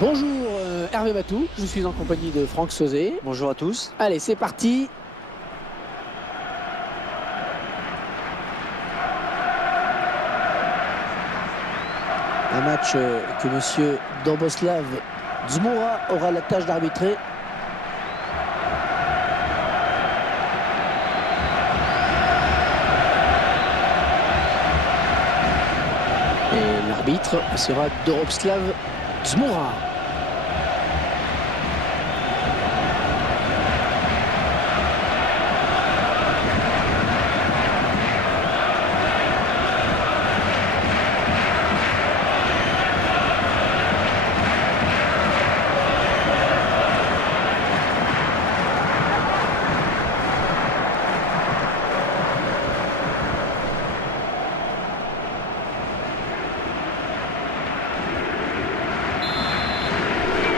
Bonjour Hervé Matou, je suis en compagnie de Franck Sauzet. Bonjour à tous. Allez, c'est parti. Un match que monsieur Domboslav Dzmoura aura la tâche d'arbitrer. Et l'arbitre sera Doroslav Dzmoura.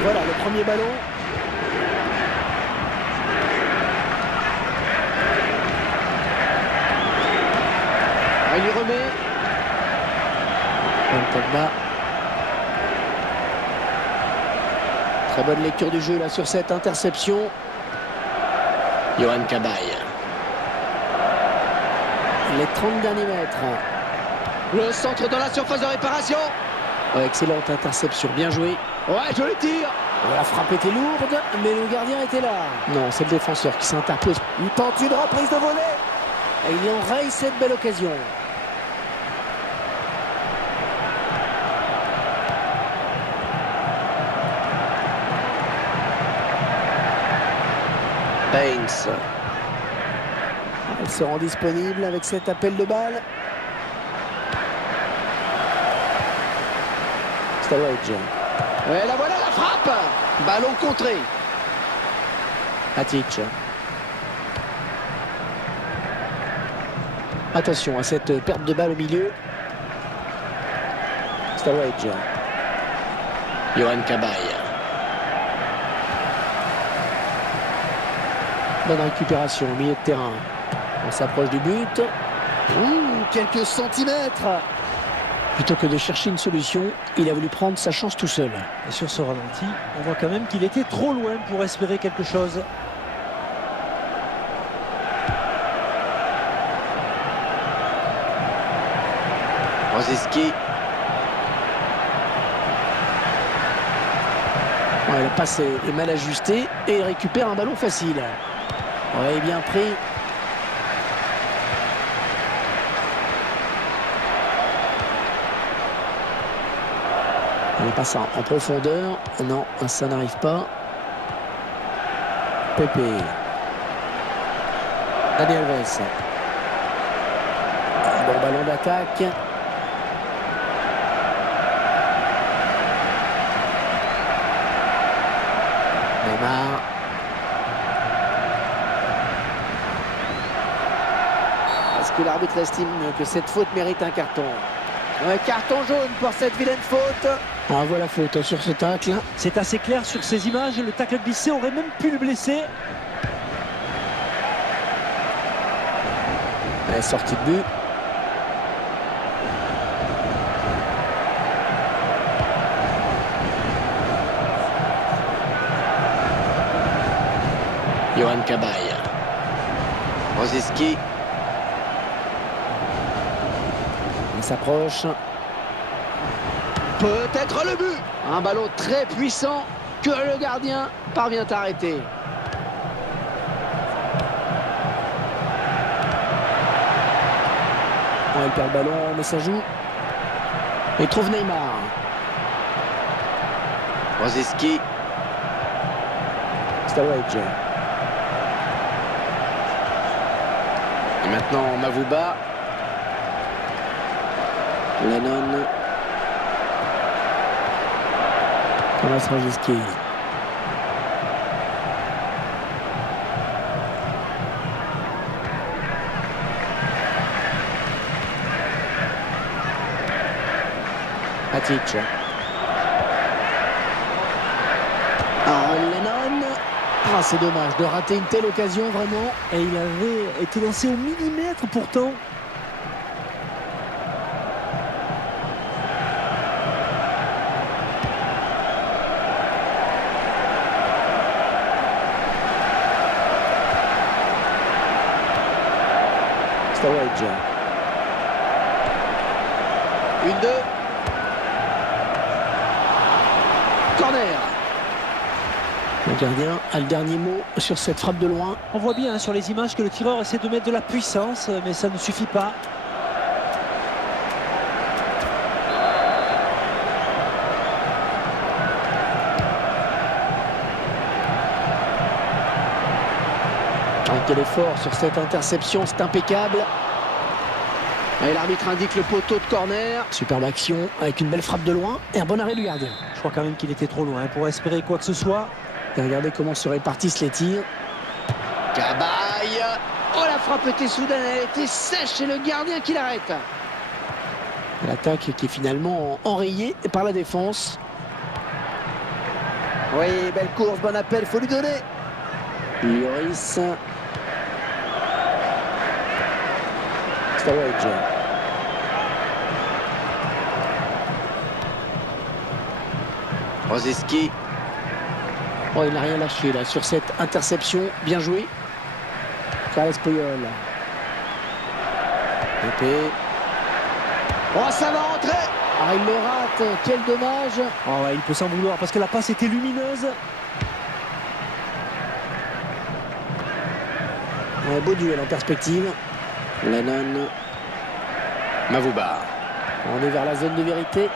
Voilà le premier ballon. Il y remet. Pogba. Très bonne lecture du jeu là sur cette interception. Yohan Cabaye. Les 30 derniers mètres. Le centre dans la surface de réparation. Oh, excellente interception, bien joué. Ouais, joli tir. La frappe était lourde, mais le gardien était là. Non, c'est le défenseur qui s'interpose. Il tente une reprise de volée. Et il enraye cette belle occasion. Baines. Elle se rend disponible avec cet appel de balle. Sturridge. Et la voilà la frappe. Ballon contré. Matic. Attention à cette perte de balle au milieu. Sturridge. Yohan Cabaye. Bonne récupération au milieu de terrain. On s'approche du but. Quelques centimètres. Plutôt que de chercher une solution, il a voulu prendre sa chance tout seul. Et sur ce ralenti, on voit quand même qu'il était trop loin pour espérer quelque chose. Rosiski. Ouais, la passe est mal ajustée et il récupère un ballon facile. Ouais, bien pris. Il passe en profondeur. Non, ça n'arrive pas. Pepe. Dani Alves. Bon ballon d'attaque. Neymar. Est-ce que l'arbitre estime que cette faute mérite un carton? Un carton jaune pour cette vilaine faute. On voit la faute sur ce tacle. C'est assez clair sur ces images. Le tacle glissé aurait même pu le blesser. La sortie de but. Yohan Cabaye. Rosiski. Il s'approche. Peut-être le but. Un ballon très puissant que le gardien parvient à arrêter. Il perd le ballon, mais ça joue. Et trouve Neymar. Rosiski. Sturridge. Et maintenant Mavouba. Lennon. Thomas Rosiski. Matic. Lennon. C'est dommage de rater une telle occasion, vraiment. Et il avait été lancé au millimètre pourtant. Wedge. 1-2. Corner. Le gardien a le dernier mot sur cette frappe de loin. On voit bien sur les images que le tireur essaie de mettre de la puissance, mais ça ne suffit pas. Quel effort sur cette interception, c'est impeccable. Et l'arbitre indique le poteau de corner. Superbe action avec une belle frappe de loin et un bon arrêt du gardien. Je crois quand même qu'il était trop loin pour espérer quoi que ce soit. Et regardez comment se répartissent les tirs. Cabaye. Oh, la frappe était soudaine, elle était sèche et le gardien qui l'arrête. L'attaque qui est finalement enrayée par la défense. Oui, belle course, bon appel, faut lui donner. Lloris. Wedge. Rosiski. Oh, il n'a rien lâché là sur cette interception. Bien joué. Carles Puyol. Pepe. Oh, ça va rentrer. Ah, il le rate. Quel dommage. Oh, ouais, il peut s'en vouloir parce que la passe était lumineuse. Un beau duel en perspective. Lennon. Mavouba. On est vers la zone de vérité.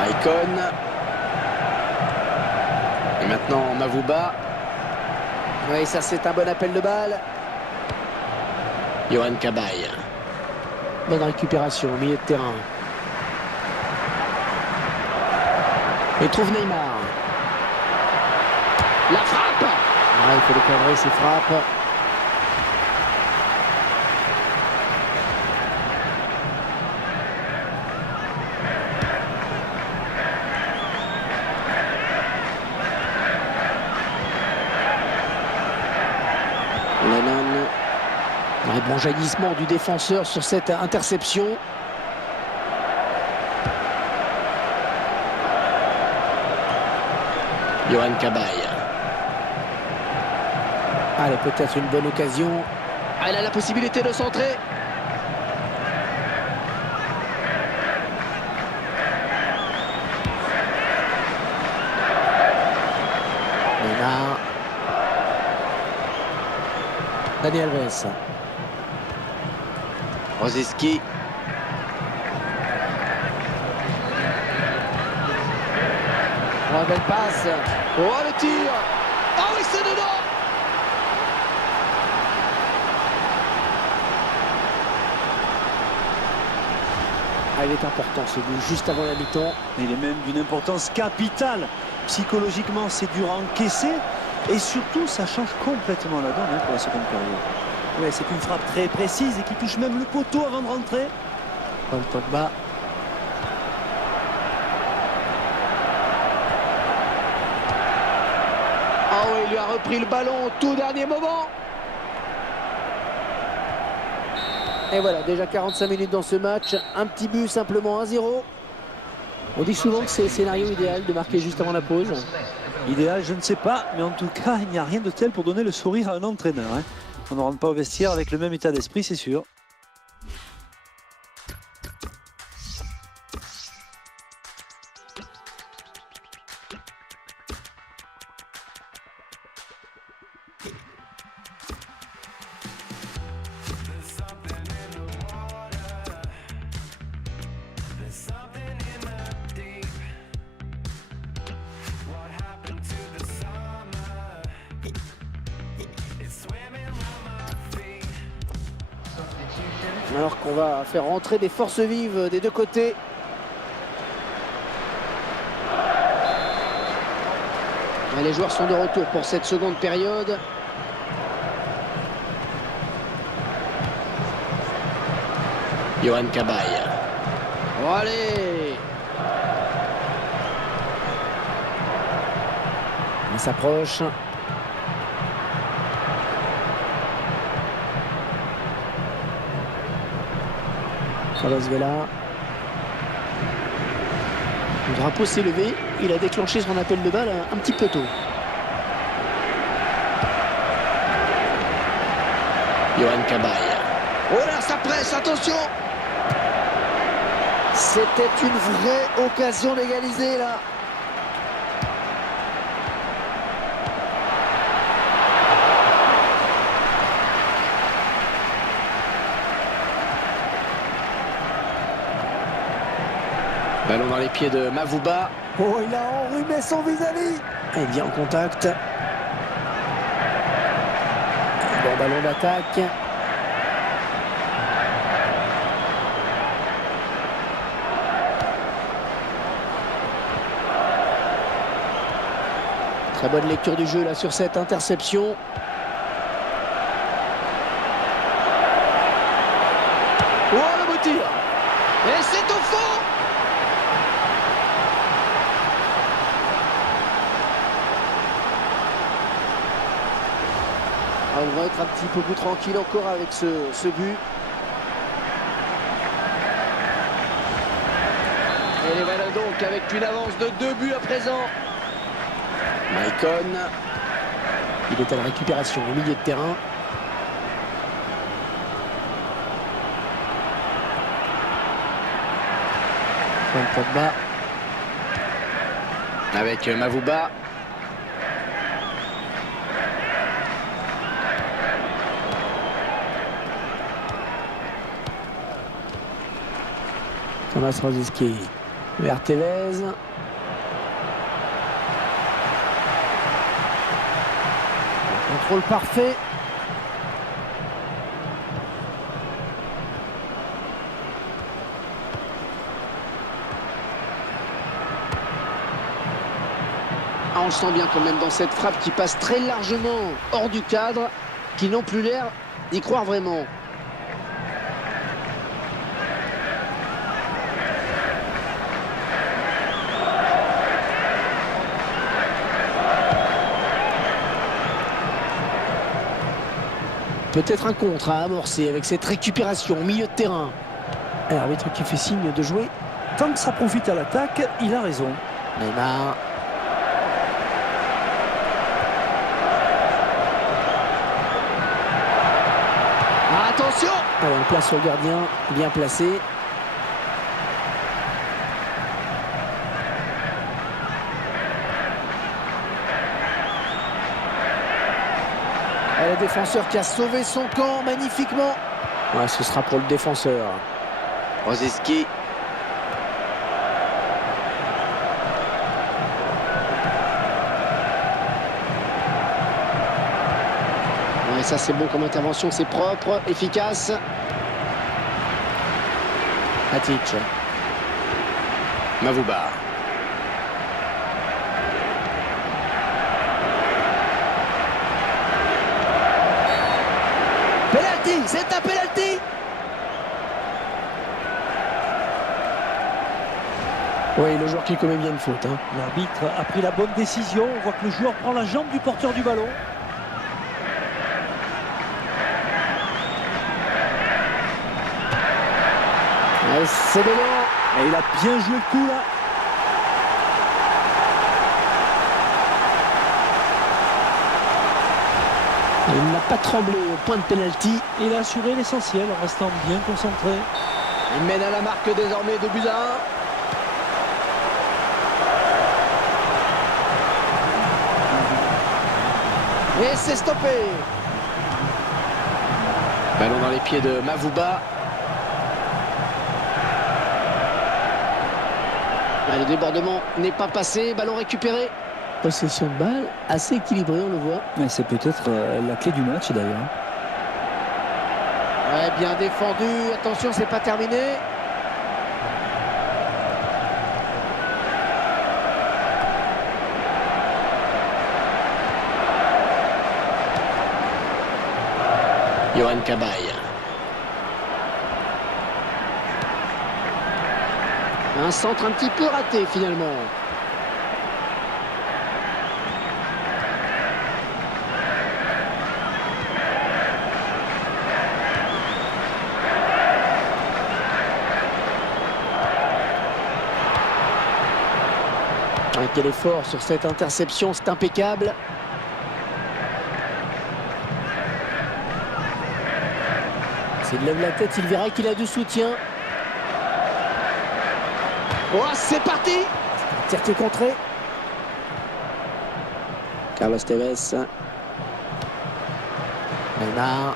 Maicon. Et maintenant Mavouba. Oui, ça c'est un bon appel de balle. Yohan Cabaye. Bonne récupération au milieu de terrain. Et trouve Neymar. La frappe. Ah, il faut les cadrer, ces frappes. Lennon. Un bon jaillissement du défenseur sur cette interception. Yohan Cabaye. Allez, peut-être une bonne occasion. Ah, elle a la possibilité de centrer. Neymar. Dani Alves. Rosiski. Oh, belle passe. Oh, le tir. Oh oui, c'est dedans. Ah, il est important ce but juste avant la mi-temps. Il est même d'une importance capitale. Psychologiquement, c'est dur à encaisser. Et surtout, ça change complètement la donne pour la seconde période. Ouais, c'est une frappe très précise et qui touche même le poteau avant de rentrer. Paul Pogba. Ah oui, il lui a repris le ballon au tout dernier moment. Et voilà, déjà 45 minutes dans ce match. Un petit but, simplement 1-0. On dit souvent que c'est le scénario idéal de marquer juste avant la pause. Idéal, je ne sais pas, mais en tout cas, il n'y a rien de tel pour donner le sourire à un entraîneur. On ne rentre pas au vestiaire avec le même état d'esprit, c'est sûr. Alors qu'on va faire rentrer des forces vives des deux côtés. Et les joueurs sont de retour pour cette seconde période. Yohan Cabaye. Oh, allez! On s'approche. Carlos Vela. Le drapeau s'est levé. Il a déclenché son appel de balle un petit peu tôt. Yohan Cabaye. Oh là, ça presse, attention! C'était une vraie occasion d'égaliser là. Ballon dans les pieds de Mavouba. Oh, il a enrhumé son vis-à-vis. Il vient en contact. Bon ballon d'attaque. Très bonne lecture du jeu là sur cette interception. Oh, le beau tir! Et c'est au fond! On va être un petit peu plus tranquille encore avec ce but. Et les Valets donc avec une avance de 2 buts à présent. Maicon. Il est à la récupération au milieu de terrain. Pogba. Avec Mavouba. Thomas Rosicky vers Tevez. Contrôle parfait. Ah, on le sent bien quand même dans cette frappe qui passe très largement hors du cadre, qui n'ont plus l'air d'y croire vraiment. Peut-être un contre à amorcer avec cette récupération au milieu de terrain. L'arbitre qui fait signe de jouer. Tant que ça profite à l'attaque, il a raison. Neymar. Attention! Allez, on place sur le gardien, bien placé. Et le défenseur qui a sauvé son camp magnifiquement. Ouais, ce sera pour le défenseur. Rosicky. Ouais, ça c'est bon comme intervention, c'est propre, efficace. Matic. Mavouba. Penalty, c'est un penalty. Oui, le joueur qui commet bien une faute. Hein. L'arbitre a pris la bonne décision. On voit que le joueur prend la jambe du porteur du ballon. C'est Bellon. Et il a bien joué le coup là. Il n'a pas tremblé au point de pénalty. Il a assuré l'essentiel en restant bien concentré. Il mène à la marque désormais de buts à 1. Et c'est stoppé. Ballon dans les pieds de Mavouba. Le débordement n'est pas passé, ballon récupéré. Possession de balle, assez équilibrée, on le voit. C'est peut-être la clé du match d'ailleurs. Ouais, bien défendu, attention, c'est pas terminé. Yohan Cabaye. Un centre un petit peu raté finalement. Quel effort sur cette interception, c'est impeccable. S'il lève la tête, il verra qu'il a du soutien. Oh, c'est parti! Tiré contré. Carlos Tevez. Neymar.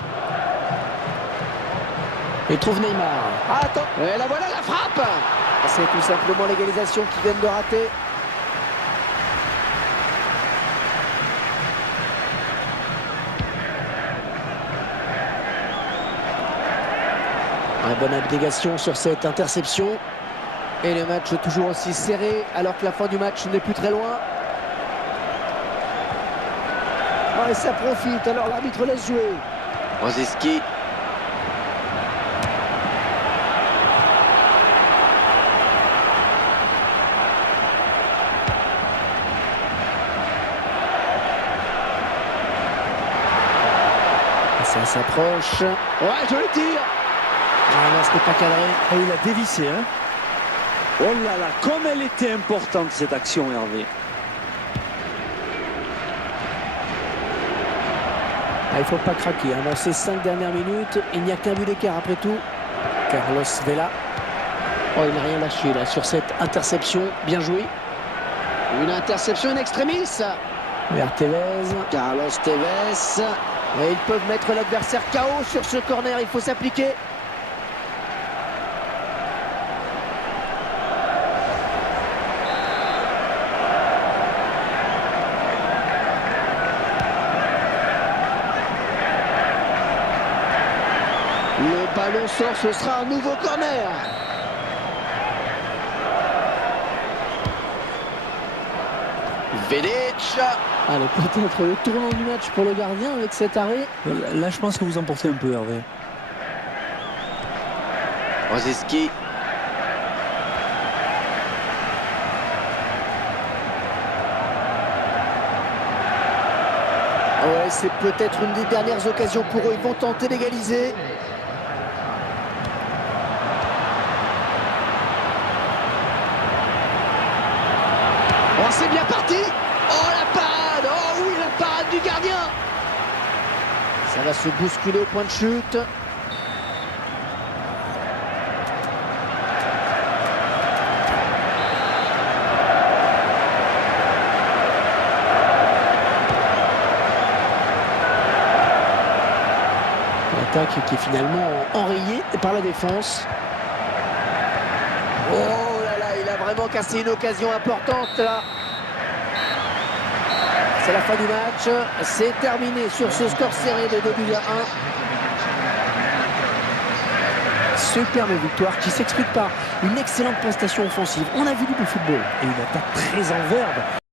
Il trouve Neymar. Ah, attends, et la voilà la frappe! C'est tout simplement l'égalisation qu'ils viennent de rater. Bonne abnégation sur cette interception. Et le match toujours aussi serré alors que la fin du match n'est plus très loin. Et ça profite, alors l'arbitre laisse jouer. Rosiski. Ça s'approche. Ouais, je le tire. Ah non, ce n'est pas cadré. Et il a dévissé, hein. Oh là là, comme elle était importante cette action, Hervé. Il ne faut pas craquer. Dans ces 5 dernières minutes, il n'y a qu'un but d'écart après tout. Carlos Vela. Oh, il n'a rien lâché là sur cette interception. Bien joué. Une interception in extremis. Vers Tevez. Carlos Tevez. Et ils peuvent mettre l'adversaire KO sur ce corner. Il faut s'appliquer. Le ballon sort, ce sera un nouveau corner. Vidic. Allez, peut-être le tournant du match pour le gardien avec cet arrêt. Là, je pense que vous emportez un peu, Hervé. Rosiski. Ouais, c'est peut-être une des dernières occasions pour eux. Ils vont tenter d'égaliser. Oh, c'est bien parti. Oh, la parade. Oh oui, la parade du gardien. Ça va se bousculer au point de chute. L'attaque qui est finalement enrayée par la défense. Oh là là, il a vraiment cassé une occasion importante là. C'est la fin du match. C'est terminé sur ce score serré de 2-1. Superbe victoire qui s'explique par une excellente prestation offensive. On a vu du football. Et une attaque très en verve.